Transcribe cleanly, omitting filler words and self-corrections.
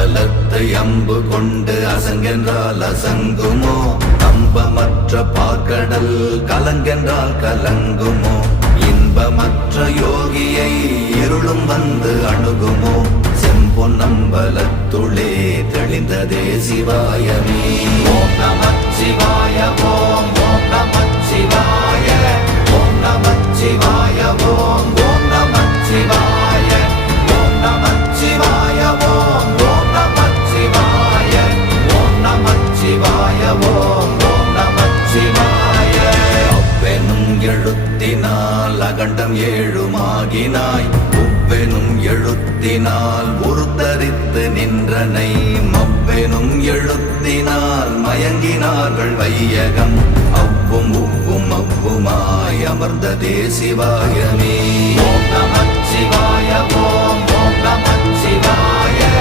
பலத்தை அம்பு கொண்டு அசங்கென்றால் அசங்குமோ? கம்பமற்ற பார்க்கடல் கலங்கென்றால் கலங்குமோ? இன்பமற்ற யோகியை இருளும் வந்து அணுகுமோ? செம்பொன்னம்பலத்துளே தெளிந்ததே சிவாயமே. ஓம் நமச்சிவாய ஓம் ஓம் நமச்சிவாய ஓம் நமச்சிவாய ஓம் ஓம் நமச்சிவாய ஓம் நமச்சிவாய ஓம் ஓம் நமச்சிவாய ஓம் நமச்சிவாய ஓம் ஓம் நமச்சிவாய. அவ்வெனும் எழுத்தினால் அகண்டம் ஏழுமாகினாய், உவ்வெனும் எழுத்தினால் உருத்தரித்து நின்றனை, மவ்வெனும் எழுத்தினால் மயங்கினார்கள் வையகம், அவ்வும் உவ்வும் அவ்வுமாய் அமர்ந்ததே சிவாயமே. ஓம் நமச்சிவாய